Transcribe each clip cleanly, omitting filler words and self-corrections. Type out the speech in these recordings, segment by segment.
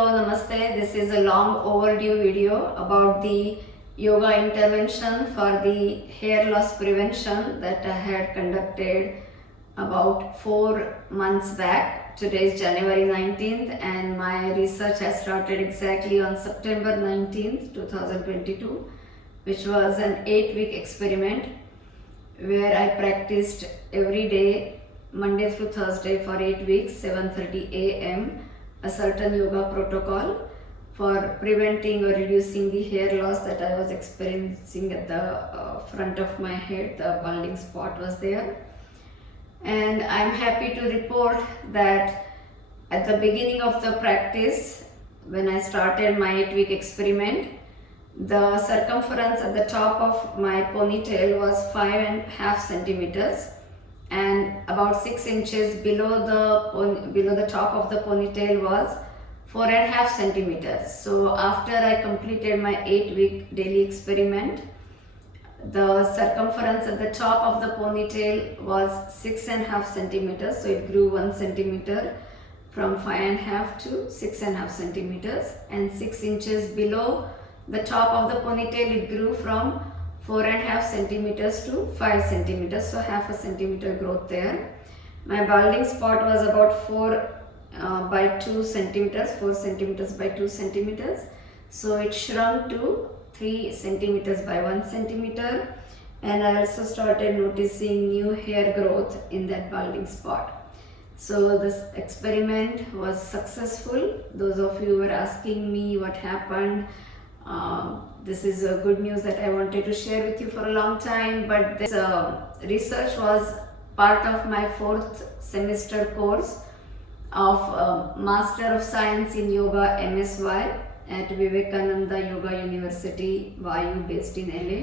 Hello, Namaste. This is a long overdue video about the yoga intervention for the hair loss prevention that I had conducted about 4 months back. Today is January 19th and my research has started exactly on September 19th, 2022, which was an 8-week experiment where I practiced every day, Monday through Thursday for 8 weeks, 7:30 a.m. a certain yoga protocol for preventing or reducing the hair loss that I was experiencing at the front of my head. The balding spot was there, and I'm happy to report that at the beginning of the practice, when I started my 8-week experiment, the circumference at the top of my ponytail was 5.5 centimeters, and about 6 inches below the top of the ponytail was 4.5 centimeters. So after I completed my 8-week daily experiment, the circumference at the top of the ponytail was 6.5 centimeters. So it grew 1 centimeter from 5.5 to 6.5 centimeters, and 6 inches below the top of the ponytail it grew from 4.5 centimeters to 5 centimeters, so half a centimeter growth there. My balding spot was about 4 by 2 centimeters, 4 centimeters by 2 centimeters. So it shrunk to 3 centimeters by 1 centimeter, and I also started noticing new hair growth in that balding spot. So this experiment was successful. Those of you were asking me what happened. This is good news that I wanted to share with you for a long time, but this research was part of my 4th semester course of Master of Science in Yoga MSY at Vivekananda Yoga University, Vayu, based in LA.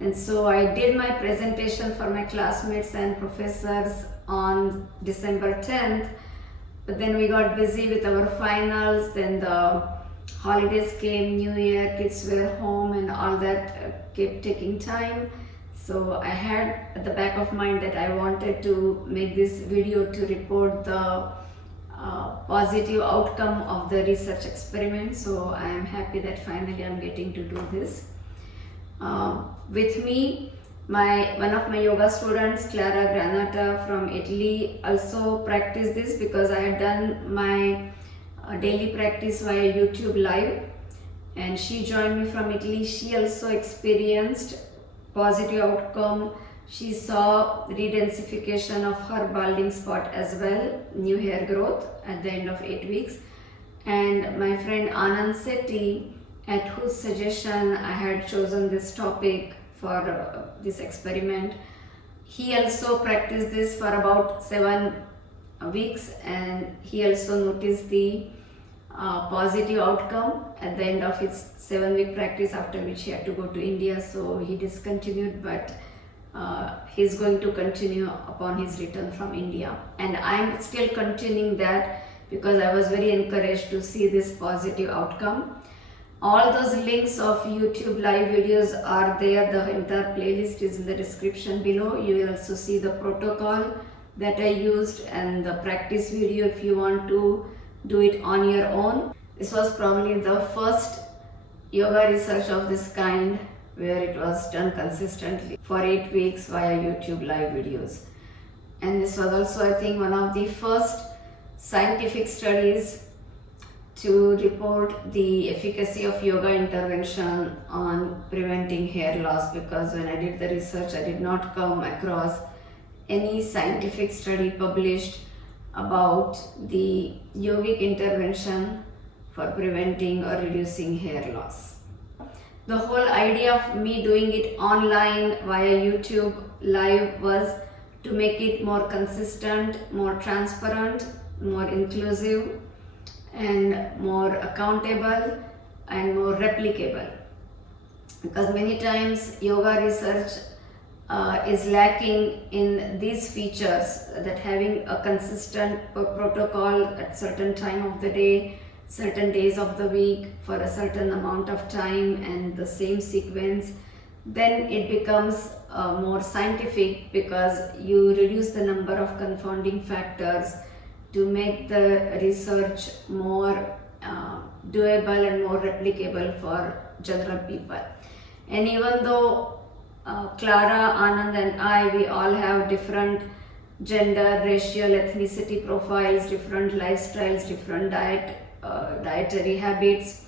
And so I did my presentation for my classmates and professors on December 10th, but then we got busy with our finals, then the holidays came, New Year, kids were home, and all that kept taking time. So I had at the back of mind that I wanted to make this video to report the positive outcome of the research experiment. So I am happy that finally I'm getting to do this. With me, one of my yoga students, Clara Granata from Italy, also practiced this because I had done my daily practice via YouTube live, and she joined me from Italy. She also experienced positive outcome. She saw redensification of her balding spot as well, new hair growth at the end of 8 weeks. And my friend Anand Setty, at whose suggestion I had chosen this topic for this experiment, he also practiced this for about 7 weeks, and he also noticed the positive outcome at the end of his 7-week practice, after which he had to go to India, so he discontinued, but he's going to continue upon his return from India. And I'm still continuing that because I was very encouraged to see this positive outcome. All those links of YouTube live videos are there. The entire playlist is in the description below. You will also see the protocol that I used and the practice video if you want to do it on your own. This was probably the first yoga research of this kind where it was done consistently for 8 weeks via YouTube live videos. And this was also, I think, one of the first scientific studies to report the efficacy of yoga intervention on preventing hair loss, because when I did the research, I did not come across any scientific study published about the yogic intervention for preventing or reducing hair loss. The whole idea of me doing it online via YouTube live was to make it more consistent, more transparent, more inclusive, and more accountable and more replicable. Because many times yoga research is lacking in these features, that having a consistent protocol at certain time of the day, certain days of the week for a certain amount of time and the same sequence, then it becomes more scientific, because you reduce the number of confounding factors to make the research more doable and more replicable for general people. And even though Clara, Anand and I, we all have different gender, racial, ethnicity profiles, different lifestyles, different dietary habits,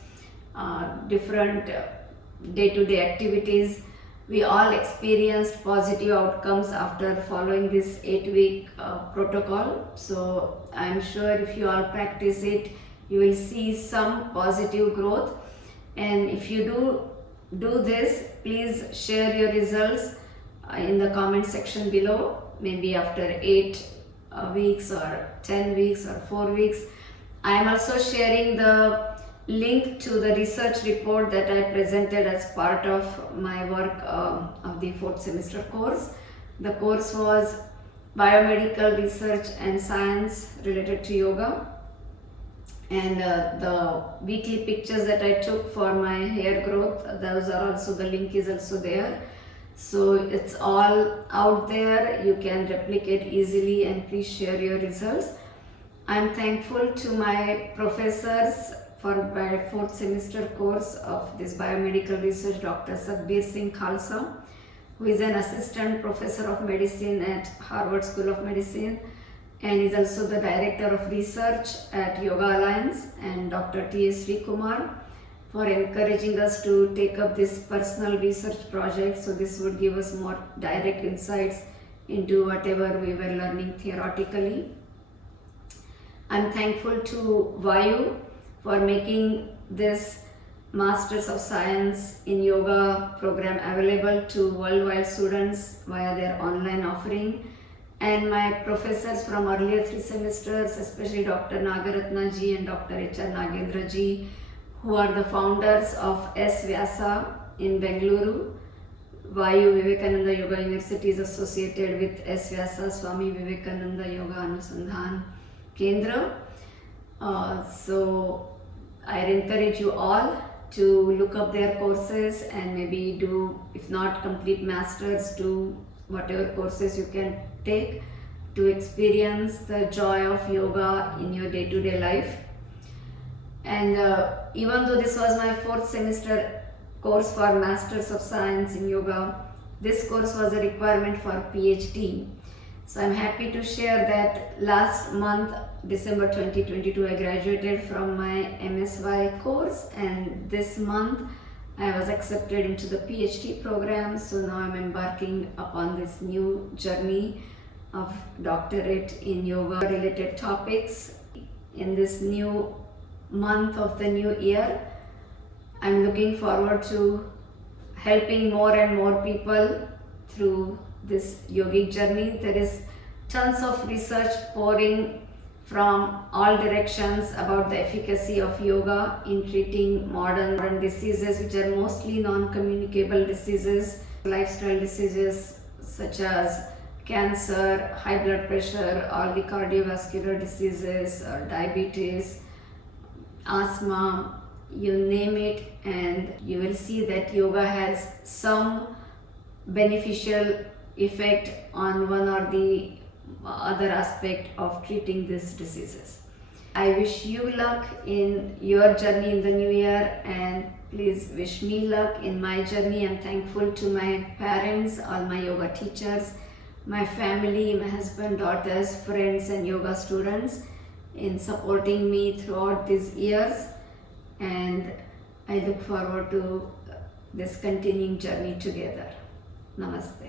different day-to-day activities. We all experienced positive outcomes after following this 8-week protocol. So I'm sure if you all practice it, you will see some positive growth. And if you do this, please share your results in the comment section below, maybe after 8 weeks or 10 weeks or 4 weeks. I am also sharing the link to the research report that I presented as part of my work of the 4th semester course. The course was biomedical research and science related to yoga. And the weekly pictures that I took for my hair growth, those are also, the link is also there. So it's all out there, you can replicate easily, and please share your results. I'm thankful to my professors for my 4th semester course of this biomedical research, Dr. Satbir Singh Khalsa, who is an assistant professor of medicine at Harvard School of Medicine and is also the director of research at Yoga Alliance, and Dr. T.S. Kumar for encouraging us to take up this personal research project. So this would give us more direct insights into whatever we were learning theoretically. I'm thankful to Vayu for making this Masters of Science in Yoga program available to worldwide students via their online offering. And my professors from earlier 3 semesters, especially Dr. Nagaratna ji and Dr. H.R. Nagendra ji, who are the founders of S. Vyasa in Bengaluru. Vayu Vivekananda Yoga University is associated with S. Vyasa Swami Vivekananda Yoga Anusandhan Kendra. So I encourage you all to look up their courses and maybe do, if not complete masters, do whatever courses you can take to experience the joy of yoga in your day-to-day life. And even though this was my 4th semester course for Masters of Science in Yoga, this course was a requirement for PhD. So I'm happy to share that last month, December 2022, I graduated from my MSY course, and this month I was accepted into the PhD program. So now I'm embarking upon this new journey of doctorate in yoga related topics. In this new month of the new year, I'm looking forward to helping more and more people through this yogic journey. There is tons of research pouring from all directions about the efficacy of yoga in treating modern diseases, which are mostly non-communicable diseases, lifestyle diseases such as cancer, high blood pressure, all the cardiovascular diseases, or diabetes, asthma, you name it, and you will see that yoga has some beneficial effect on one or the other aspect of treating these diseases. I wish you luck in your journey in the new year, and please wish me luck in my journey. I'm thankful to my parents, all my yoga teachers, my family, my husband, daughters, friends and yoga students in supporting me throughout these years, and I look forward to this continuing journey together. Namaste.